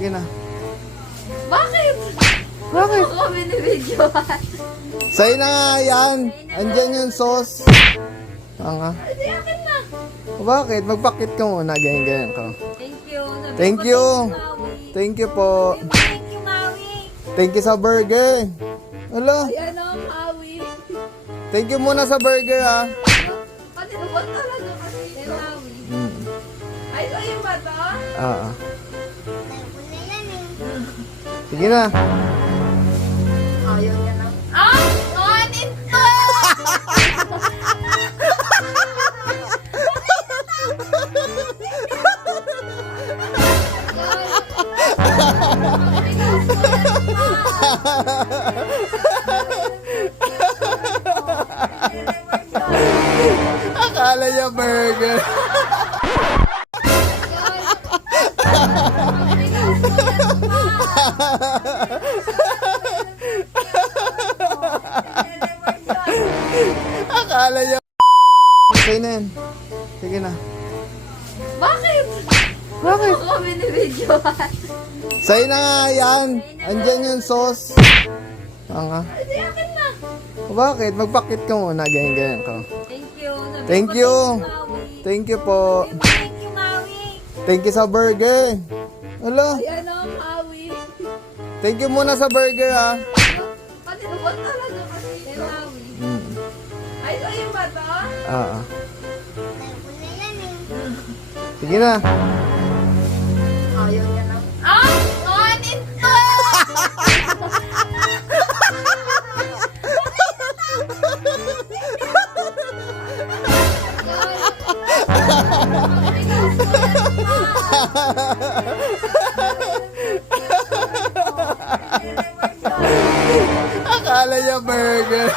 Sige na. Bakit? Bakit? Ako binibidyohan. Sa'yo na nga yan. Andyan yung sauce. Tanga. Hindi, akin na. Bakit? Magpakit ka muna. Ganyan ka. Thank you. Sabi Thank ko, you. Maui. Thank you po. Thank you, Maui. Thank you sa burger. Hala. Ayan o, Maui. Thank you muna sa burger ha. Patinubot talaga kasi kay Maui. Mm. Ay, sa'yo ba to? Oo. Sige na. Ayaw niya na. Ah! Kuhanin to! Akala niya burger. Akala niya. Okay na yan. Sige na. Bakit? Bakit? Ako binibidyohan. Sa'yo na nga yan. Andyan yung sauce. Tanga. Hindi, akin na. Bakit? Magpakit ka muna. Ganyan ka. Thank you. Sabi Thank ko, you. Maui. Thank you po. Thank you, Maui. Thank you sa burger. Hala. Ayan o, Maui. Thank you muna sa burger ha. Patinubot talaga kasi kay Maui. Mm. Ay, sa'yo ba to? Oo. Sige na. Ayaw niya na. Ah! Kuhanin to! Akala niya burger.